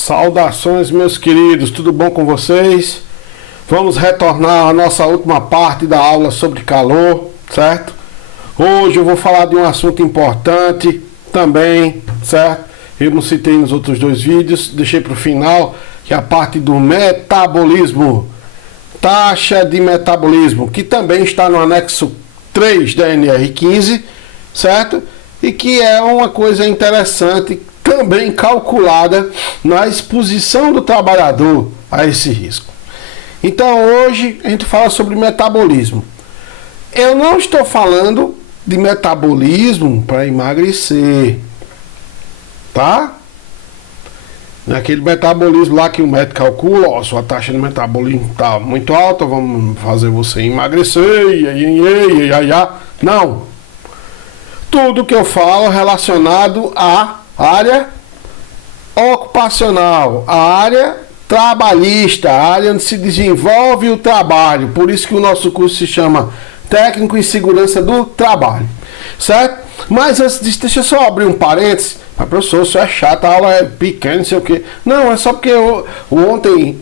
Saudações, meus queridos, tudo bom com vocês? Vamos retornar à nossa última parte da aula sobre calor, certo? Hoje eu vou falar de um assunto importante também, certo? Eu não citei nos outros dois vídeos, deixei para o final, que é a parte do metabolismo, taxa de metabolismo, que também está no anexo 3 da NR15, certo? E que é uma coisa interessante, também calculada na exposição do trabalhador a esse risco. Então hoje a gente fala sobre metabolismo. Eu não estou falando de metabolismo para emagrecer, tá? Naquele metabolismo lá que o médico calcula, ó, sua taxa de metabolismo está muito alta, vamos fazer você emagrecer, não. Tudo que eu falo é relacionado à área ocupacional, a área trabalhista, a área onde se desenvolve o trabalho. Por isso que o nosso curso se chama Técnico em Segurança do Trabalho, certo? Mas antes disso, deixa eu só abrir um parênteses. Mas professor, isso é chato, a aula é pequena, não sei o que. Não, é só porque ontem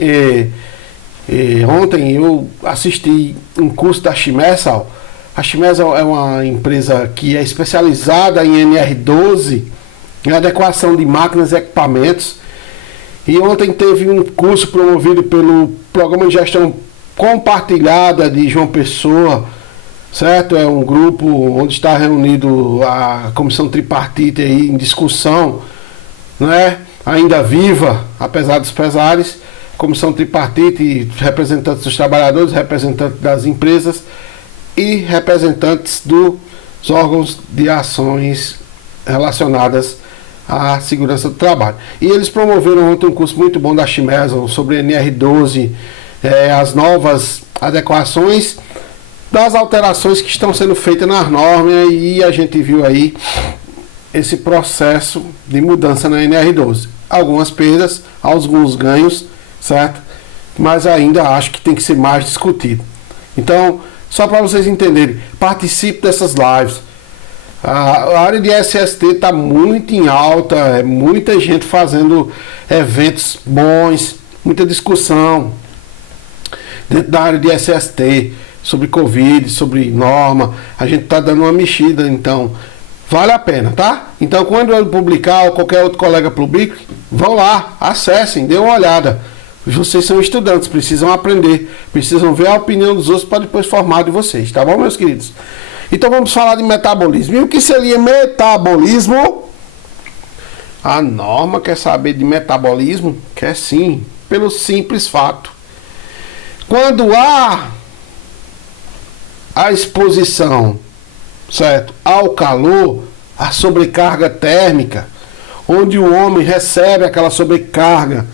eu assisti um curso da Chimesal. A Chimesal é uma empresa que é especializada em NR12, em adequação de máquinas e equipamentos. E ontem teve um curso promovido pelo Programa de Gestão Compartilhada de João Pessoa, certo? É um grupo onde está reunido a comissão tripartite aí em discussão, né? Ainda viva, apesar dos pesares, comissão tripartite, representantes dos trabalhadores, representantes das empresas e representantes dos órgãos de ações relacionadas à segurança do trabalho. E eles promoveram ontem um curso muito bom da Chimesal sobre NR12, as novas adequações das alterações que estão sendo feitas nas normas, e a gente viu aí esse processo de mudança na NR12. Algumas perdas, alguns ganhos, certo? Mas ainda acho que tem que ser mais discutido. Então, só para vocês entenderem, participe dessas lives. A área de SST está muito em alta, é muita gente fazendo eventos bons, muita discussão dentro da área de SST, sobre Covid, sobre norma. A gente está dando uma mexida, então vale a pena, tá? Então quando eu publicar ou qualquer outro colega publique, vão lá, acessem, dêem uma olhada. Vocês são estudantes, precisam aprender, precisam ver a opinião dos outros para depois formar de vocês, tá bom, meus queridos? Então vamos falar de metabolismo. E o que seria metabolismo? A norma quer saber de metabolismo? Quer sim, pelo simples fato. Quando há a exposição, certo, ao calor, a sobrecarga térmica, onde o homem recebe aquela sobrecarga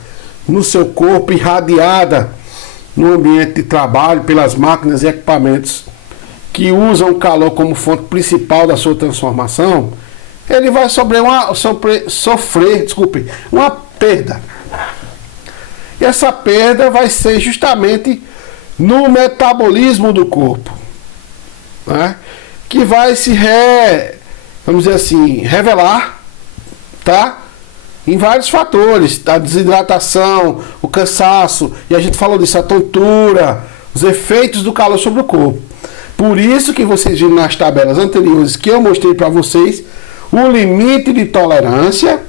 no seu corpo irradiada no ambiente de trabalho pelas máquinas e equipamentos que usam o calor como fonte principal da sua transformação, ele vai sofrer uma perda. E essa perda vai ser justamente no metabolismo do corpo, né? Que vai se vamos dizer assim, revelar, tá? Em vários fatores, a desidratação, o cansaço, e a gente falou disso, a tontura, os efeitos do calor sobre o corpo. Por isso que vocês viram nas tabelas anteriores que eu mostrei para vocês o limite de tolerância,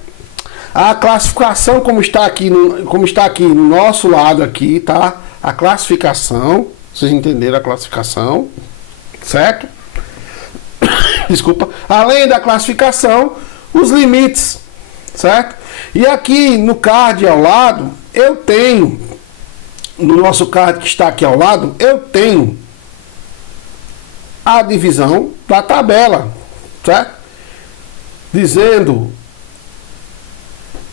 a classificação como está aqui no nosso lado aqui, tá? A classificação, vocês entenderam a classificação, certo? Desculpa. Além da classificação, os limites, certo? E aqui no card ao lado, eu tenho, no nosso card que está aqui ao lado, eu tenho a divisão da tabela, certo? Dizendo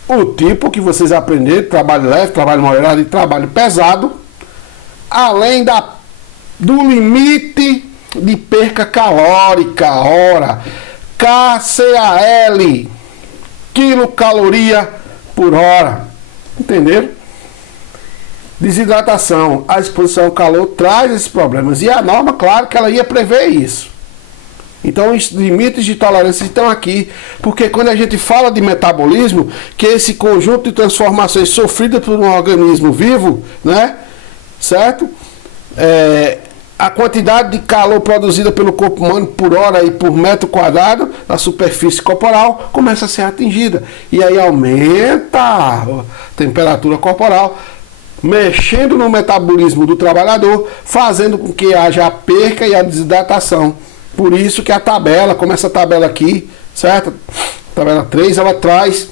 o tipo que vocês aprenderam, trabalho leve, trabalho moderado e trabalho pesado, além do limite de perca calórica hora, KCAL, quilocaloria por hora. Entenderam? Desidratação, a exposição ao calor traz esses problemas. E a norma, claro que ela ia prever isso. Então os limites de tolerância estão aqui, porque quando a gente fala de metabolismo, que é esse conjunto de transformações sofridas por um organismo vivo, né? Certo? A quantidade de calor produzida pelo corpo humano por hora e por metro quadrado da superfície corporal começa a ser atingida. E aí aumenta a temperatura corporal, mexendo no metabolismo do trabalhador, fazendo com que haja a perca e a desidratação. Por isso que a tabela, como essa tabela aqui, certo? Tabela 3, ela traz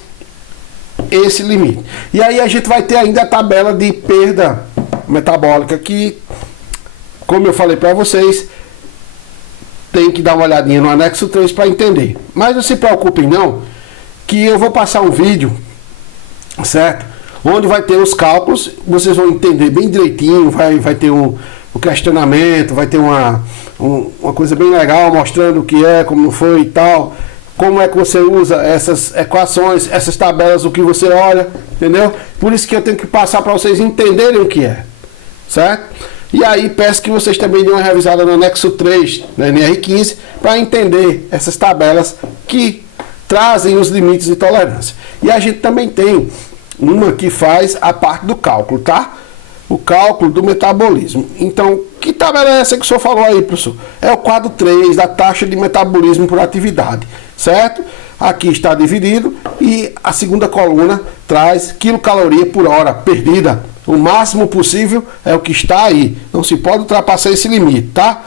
esse limite. E aí a gente vai ter ainda a tabela de perda metabólica, que, como eu falei para vocês, tem que dar uma olhadinha no anexo 3 para entender. Mas não se preocupem não, que eu vou passar um vídeo, certo? Onde vai ter os cálculos, vocês vão entender bem direitinho, vai ter o questionamento, vai ter uma coisa bem legal mostrando o que é, como foi e tal, como é que você usa essas equações, essas tabelas, o que você olha, entendeu? Por isso que eu tenho que passar para vocês entenderem o que é, certo? E aí peço que vocês também dêem uma revisada no anexo 3 da NR15 para entender essas tabelas que trazem os limites de tolerância. E a gente também tem uma que faz a parte do cálculo, tá? O cálculo do metabolismo. Então, que tabela é essa que o senhor falou aí, professor? É o quadro 3 da taxa de metabolismo por atividade, certo? Aqui está dividido e a segunda coluna traz quilocaloria por hora perdida. O máximo possível é o que está aí. Não se pode ultrapassar esse limite, tá?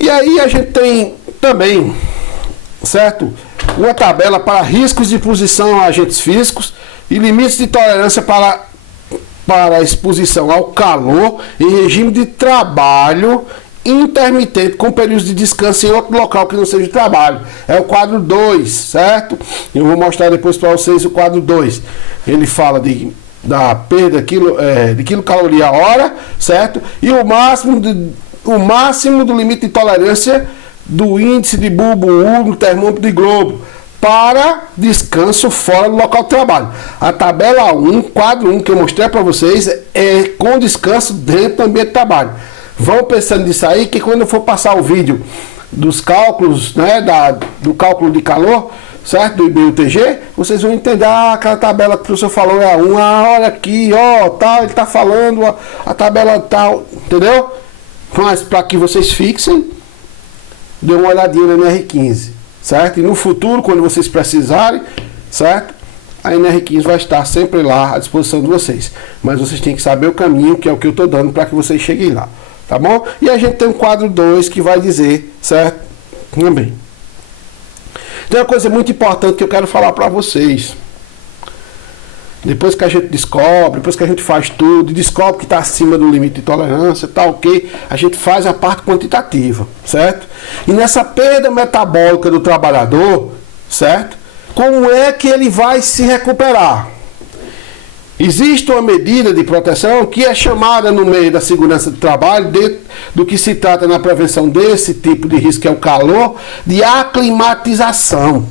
E aí a gente tem também, certo? Uma tabela para riscos de exposição a agentes físicos e limites de tolerância para a exposição ao calor em regime de trabalho intermitente com períodos de descanso em outro local que não seja de trabalho. É o quadro 2, certo? Eu vou mostrar depois para vocês o quadro 2. Ele fala da perda de quilocaloria a hora, certo? E o máximo do limite de tolerância do índice de bulbo U no termômetro de globo para descanso fora do local de trabalho. A tabela 1, quadro 1 que eu mostrei para vocês é com descanso dentro do ambiente de trabalho. Vão pensando nisso aí, que quando eu for passar o vídeo dos cálculos, né, do cálculo de calor, certo? Do IBUTG, vocês vão entender aquela tabela que o professor falou, é a 1, olha aqui, ó, tal, ele está falando a tabela tal, entendeu? Mas para que vocês fixem, dê uma olhadinha na NR15, certo? E no futuro, quando vocês precisarem, certo? A NR15 vai estar sempre lá à disposição de vocês. Mas vocês têm que saber o caminho, que é o que eu estou dando para que vocês cheguem lá, tá bom? E a gente tem um quadro 2 que vai dizer, certo? Também. Tem uma coisa muito importante que eu quero falar para vocês. Depois que a gente descobre, depois que a gente faz tudo, e descobre que está acima do limite de tolerância, tá ok, a gente faz a parte quantitativa, certo? E nessa perda metabólica do trabalhador, certo? Como é que ele vai se recuperar? Existe uma medida de proteção que é chamada no meio da segurança do trabalho, do que se trata na prevenção desse tipo de risco, que é o calor, de aclimatização.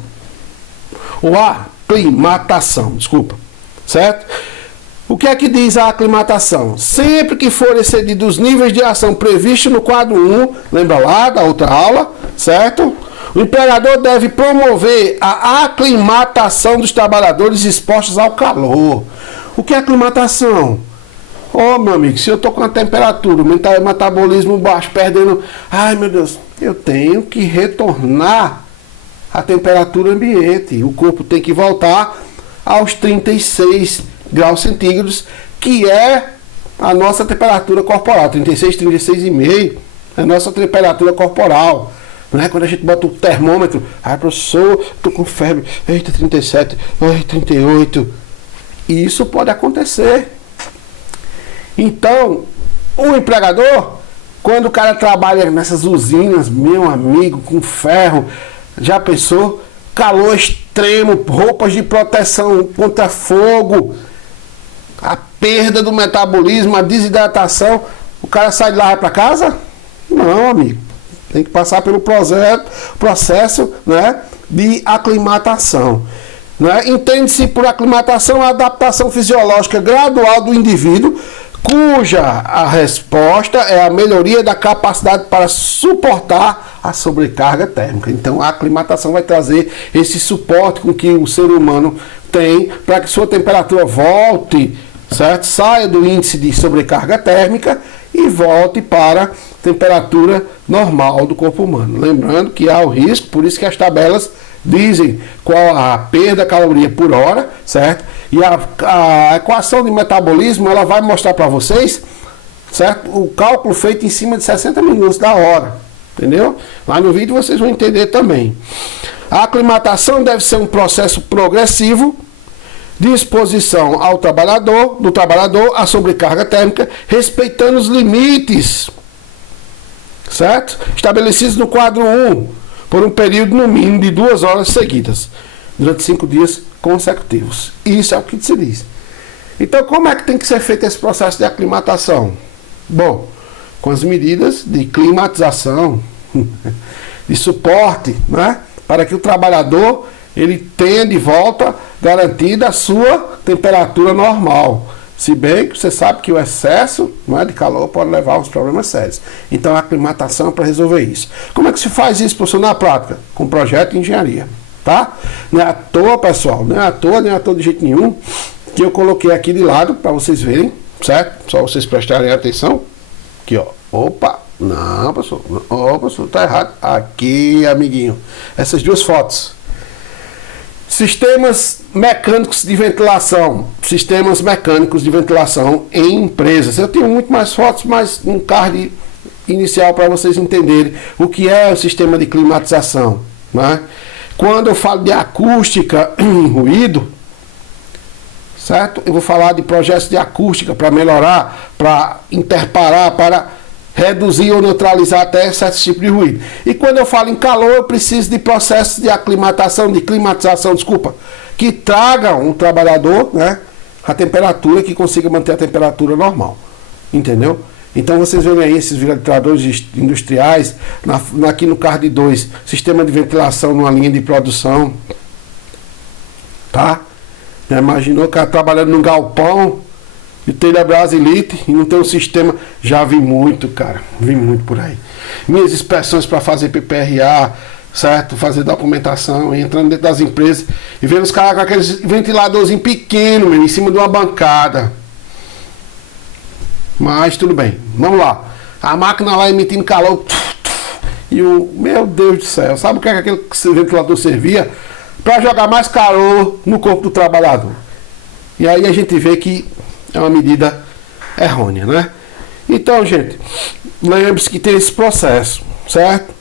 Ou aclimatação, desculpa. Certo? O que é que diz a aclimatação? Sempre que forem excedidos os níveis de ação previstos no quadro 1, lembra lá da outra aula, certo? O empregador deve promover a aclimatação dos trabalhadores expostos ao calor. O que é aclimatação? Meu amigo, se eu estou com a temperatura, o metabolismo baixo, perdendo... Ai, meu Deus, eu tenho que retornar à temperatura ambiente. O corpo tem que voltar aos 36 graus centígrados, que é a nossa temperatura corporal. 36, 36,5 é a nossa temperatura corporal. Não é quando a gente bota o termômetro, professor, tô com febre, eita, 37, 38. Isso pode acontecer. Então, o empregador, quando o cara trabalha nessas usinas, meu amigo, com ferro, já pensou? Calor extremo, roupas de proteção contra fogo, a perda do metabolismo, a desidratação, o cara sai de lá e vai para casa? Não, amigo. Tem que passar pelo processo, né, de aclimatação. Né? Entende-se por aclimatação a adaptação fisiológica gradual do indivíduo cuja a resposta é a melhoria da capacidade para suportar a sobrecarga térmica. Então a aclimatação vai trazer esse suporte com que o ser humano tem para que sua temperatura volte, certo? Saia do índice de sobrecarga térmica e volte para a temperatura normal do corpo humano. Lembrando que há o risco, por isso que as tabelas dizem qual a perda de caloria por hora, certo? E a equação de metabolismo, ela vai mostrar para vocês, certo? O cálculo feito em cima de 60 minutos da hora, entendeu? Lá no vídeo vocês vão entender também. A aclimatação deve ser um processo progressivo de exposição ao do trabalhador à sobrecarga térmica, respeitando os limites, certo? Estabelecidos no quadro 1, por um período no mínimo de 2 horas seguidas, durante 5 dias consecutivos. Isso é o que se diz. Então, como é que tem que ser feito esse processo de aclimatação? Bom, com as medidas de climatização, de suporte, né? Para que o trabalhador ele tenha de volta garantida a sua temperatura normal. Se bem que você sabe que o excesso, né, de calor pode levar a uns problemas sérios. Então a aclimatação é para resolver isso. Como é que se faz isso, professor, na prática? Com projeto de engenharia, tá? Não é à toa, pessoal, não é à toa de jeito nenhum, que eu coloquei aqui de lado para vocês verem, certo? Só vocês prestarem atenção. Aqui, ó. Opa! Não, professor. Ô, professor, tá errado. Aqui, amiguinho. Essas duas fotos. Sistemas mecânicos de ventilação. Sistemas mecânicos de ventilação em empresas. Eu tenho muito mais fotos, mas um card inicial para vocês entenderem o que é o sistema de climatização, né? Quando eu falo de acústica em ruído, certo? Eu vou falar de projetos de acústica para melhorar, para interparar, para reduzir ou neutralizar até certo tipo de ruído. E quando eu falo em calor, eu preciso de processos de aclimatação, que tragam o trabalhador, né, a temperatura, que consiga manter a temperatura normal. Entendeu? Então vocês veem aí esses ventiladores industriais, aqui no card 2, sistema de ventilação numa linha de produção. Tá? Já imaginou o cara trabalhando num galpão de telha brasilite e não tem um sistema? Já vi muito, cara, vi muito por aí. Minhas inspeções para fazer PPRA, certo? Fazer documentação, entrando dentro das empresas e vendo os caras com aqueles ventiladorzinhos pequenos, mesmo, em cima de uma bancada. Mas tudo bem, vamos lá. A máquina lá emitindo calor e meu Deus do céu, sabe o que é que aquele ventilador servia? Para jogar mais calor no corpo do trabalhador. E aí a gente vê que é uma medida errônea, né? Então, gente, lembre-se que tem esse processo, certo?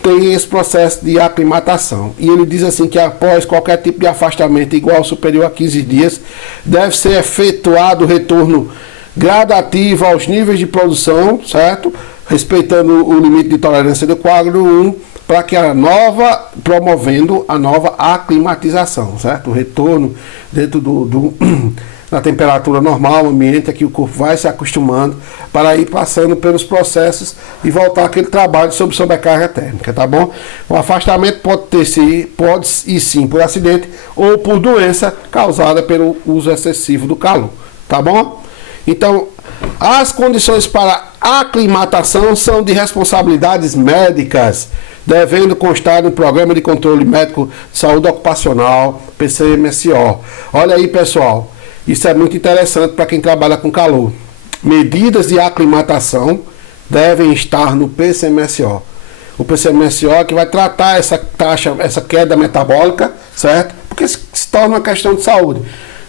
Tem esse processo de aclimatação. E ele diz assim que após qualquer tipo de afastamento igual ou superior a 15 dias, deve ser efetuado o retorno gradativo aos níveis de produção, certo? Respeitando o limite de tolerância do quadro 1, para que promovendo a nova aclimatização, certo? O retorno dentro na temperatura normal, o ambiente que o corpo vai se acostumando para ir passando pelos processos e voltar aquele trabalho sob sobrecarga térmica, tá bom? O afastamento pode ir sim por acidente ou por doença causada pelo uso excessivo do calor, tá bom? Então, as condições para aclimatação são de responsabilidades médicas, devendo constar no Programa de Controle Médico de Saúde Ocupacional, PCMSO. Olha aí, pessoal. Isso é muito interessante para quem trabalha com calor. Medidas de aclimatação devem estar no PCMSO. O PCMSO é que vai tratar essa taxa, essa queda metabólica, certo? Porque se torna uma questão de saúde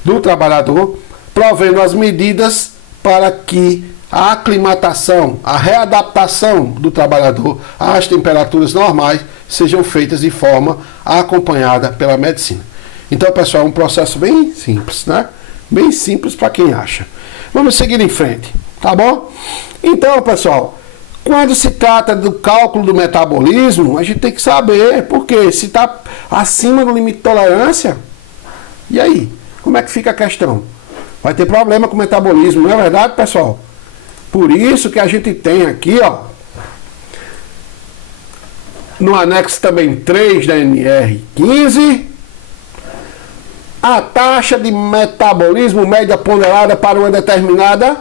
do trabalhador, provendo as medidas para que a aclimatação, a readaptação do trabalhador às temperaturas normais sejam feitas de forma acompanhada pela medicina. Então, pessoal, é um processo bem simples, né? Bem simples para quem acha. Vamos seguir em frente, tá bom? Então, pessoal, quando se trata do cálculo do metabolismo, a gente tem que saber, porque se está acima do limite de tolerância, e aí? Como é que fica a questão? Vai ter problema com o metabolismo, não é verdade, pessoal? Por isso que a gente tem aqui, ó, no anexo também 3 da NR15, a taxa de metabolismo média ponderada para uma determinada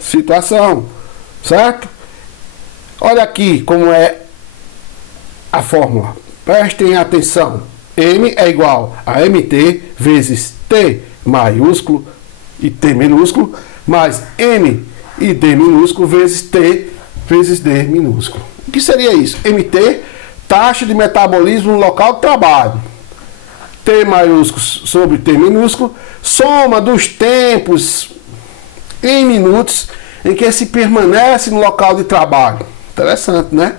situação, certo? Olha aqui como é a fórmula. Prestem atenção. M é igual a MT vezes T maiúsculo e T minúsculo, mais M e D minúsculo vezes T vezes D minúsculo. O que seria isso? MT, taxa de metabolismo no local de trabalho. T maiúsculo sobre T minúsculo, soma dos tempos em minutos em que se permanece no local de trabalho. Interessante, né?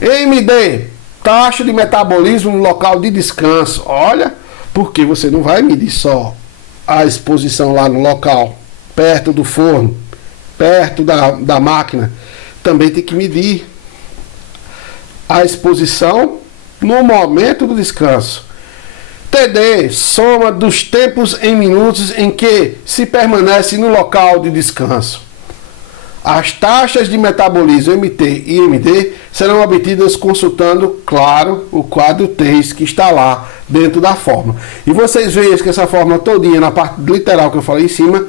MD, taxa de metabolismo no local de descanso. Olha, porque você não vai medir só a exposição lá no local, perto do forno, perto da máquina. Também tem que medir a exposição no momento do descanso. TD, soma dos tempos em minutos em que se permanece no local de descanso. As taxas de metabolismo MT e MD serão obtidas consultando, claro, o quadro 3 que está lá dentro da fórmula. E vocês veem que essa fórmula todinha, na parte literal que eu falei em cima,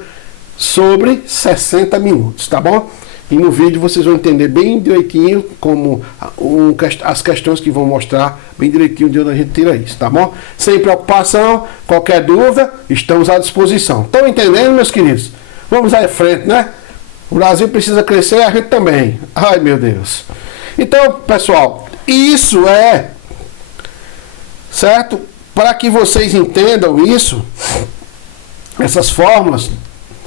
sobre 60 minutos, tá bom? E no vídeo vocês vão entender bem direitinho como as questões que vão mostrar bem direitinho de onde a gente tira isso, tá bom? Sem preocupação, qualquer dúvida, estamos à disposição. Estão entendendo, meus queridos? Vamos à frente, né? O Brasil precisa crescer, a gente também. Ai, meu Deus. Então, pessoal, isso é certo? Para que vocês entendam isso, essas fórmulas,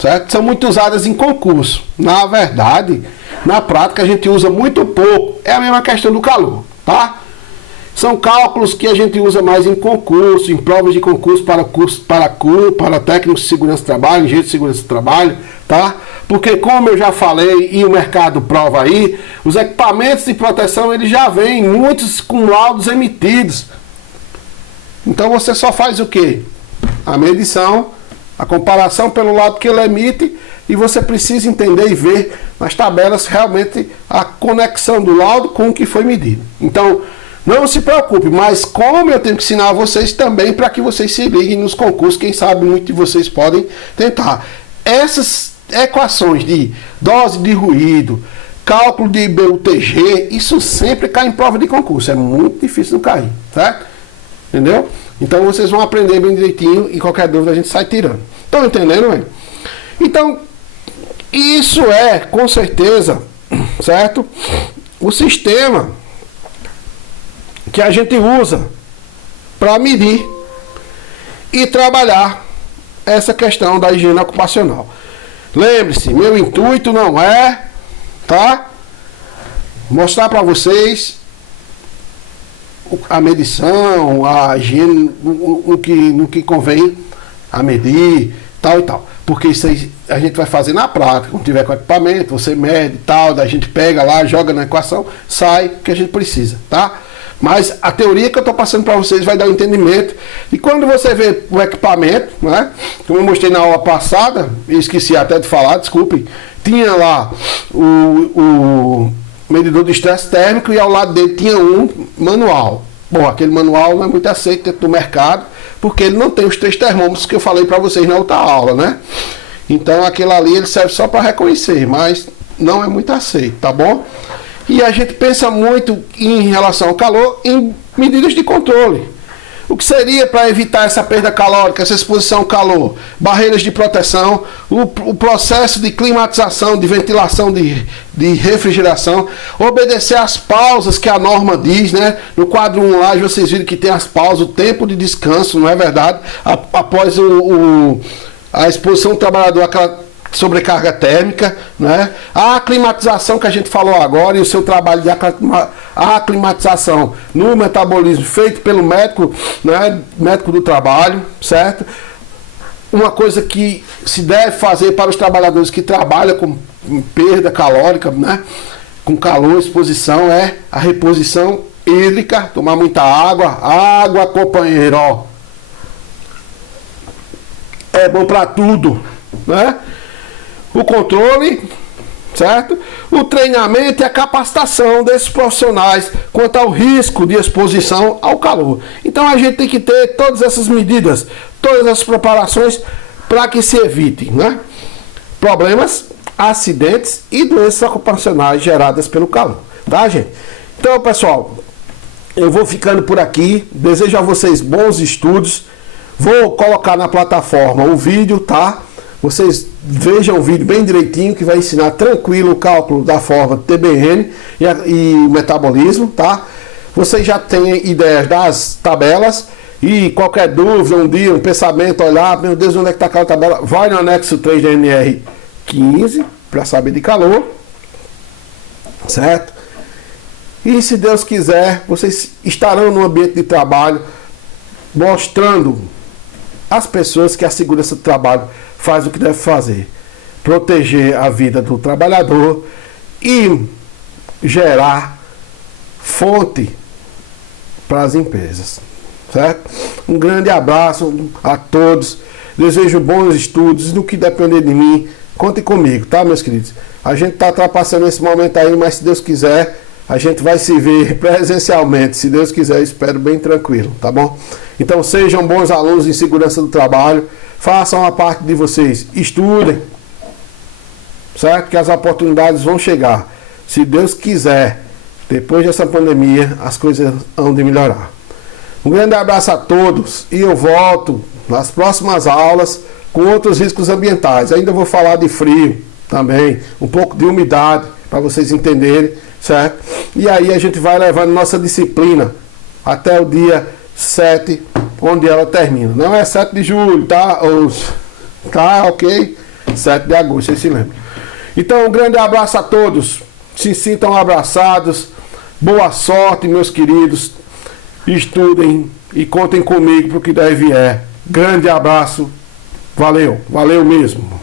certo? São muito usadas em concurso. Na verdade, na prática a gente usa muito pouco. É a mesma questão do calor, tá? São cálculos que a gente usa mais em concurso, em provas de concurso para técnicos de segurança do trabalho, engenheiro de segurança do trabalho, tá? Porque como eu já falei e o mercado prova aí, os equipamentos de proteção eles já vêm muitos com laudos emitidos. Então você só faz o quê? A medição, a comparação pelo lado que ele emite, e você precisa entender e ver nas tabelas realmente a conexão do laudo com o que foi medido. Então, não se preocupe, mas como eu tenho que ensinar a vocês também para que vocês se liguem nos concursos, quem sabe muitos de vocês podem tentar. Essas equações de dose de ruído, cálculo de BUTG, isso sempre cai em prova de concurso, é muito difícil não cair, certo? Entendeu? Então vocês vão aprender bem direitinho e qualquer dúvida a gente sai tirando. Estão entendendo, velho? Então, isso é, com certeza, certo? O sistema que a gente usa para medir e trabalhar essa questão da higiene ocupacional. Lembre-se, meu intuito não é, tá? Mostrar para vocês a medição, a higiene, no que convém a medir, tal e tal. Porque isso aí a gente vai fazer na prática. Quando tiver com equipamento, você mede e tal, daí a gente pega lá, joga na equação, sai o que a gente precisa, tá? Mas a teoria que eu estou passando para vocês vai dar um entendimento. E quando você vê o equipamento, né, como eu mostrei na aula passada, esqueci até de falar, desculpe, tinha lá o medidor de estresse térmico e ao lado dele tinha um manual. Bom, aquele manual não é muito aceito dentro do mercado, porque ele não tem os 3 termômetros que eu falei para vocês na outra aula, né? Então aquele ali ele serve só para reconhecer, mas não é muito aceito, tá bom? E a gente pensa muito em relação ao calor em medidas de controle. O que seria para evitar essa perda calórica, essa exposição ao calor? Barreiras de proteção, o processo de climatização, de ventilação, de refrigeração, obedecer às pausas que a norma diz, né? No quadro 1 lá, vocês viram que tem as pausas, o tempo de descanso, não é verdade? Após a exposição do trabalhador, aquela sobrecarga térmica, né? A aclimatização que a gente falou agora e o seu trabalho de aclimatização no metabolismo feito pelo médico, né? Médico do trabalho, certo? Uma coisa que se deve fazer para os trabalhadores que trabalham com perda calórica, né? Com calor, exposição, é a reposição hídrica, tomar muita água, companheiro, ó. É bom para tudo, né? O controle, certo? O treinamento e a capacitação desses profissionais quanto ao risco de exposição ao calor. Então a gente tem que ter todas essas medidas, todas as preparações para que se evite, né? Problemas acidentes e doenças ocupacionais geradas pelo calor, tá, gente? Então, pessoal, eu vou ficando por aqui. Desejo a vocês bons estudos. Vou colocar na plataforma o vídeo, tá? Vocês vejam o vídeo bem direitinho, que vai ensinar tranquilo o cálculo da forma TBN e o metabolismo, tá? Vocês já têm ideias das tabelas. E qualquer dúvida, um dia, um pensamento, olhar, meu Deus, onde é que está aquela tabela? Vai no anexo 3 da NR15 para saber de calor, certo? E se Deus quiser, vocês estarão no ambiente de trabalho mostrando às pessoas que a segurança do trabalho faz o que deve fazer: proteger a vida do trabalhador e gerar fonte para as empresas. Certo? Um grande abraço a todos. Desejo bons estudos. No que depender de mim, contem comigo, tá, meus queridos? A gente está ultrapassando esse momento aí, mas se Deus quiser, a gente vai se ver presencialmente. Se Deus quiser, eu espero bem tranquilo, tá bom? Então sejam bons alunos em segurança do trabalho. Façam a parte de vocês. Estudem. Certo? Que as oportunidades vão chegar. Se Deus quiser, depois dessa pandemia, as coisas vão de melhorar. Um grande abraço a todos e eu volto nas próximas aulas com outros riscos ambientais. Ainda vou falar de frio também, um pouco de umidade para vocês entenderem, certo? E aí a gente vai levando nossa disciplina até o dia 7, onde ela termina. Não é 7 de julho, tá? Tá, ok? 7 de agosto, vocês se lembram. Então, um grande abraço a todos. Se sintam abraçados. Boa sorte, meus queridos. Estudem e contem comigo para o que der e vier. Grande abraço. Valeu, valeu mesmo.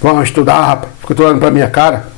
Vamos estudar, rapaz. Fica olhando para minha cara.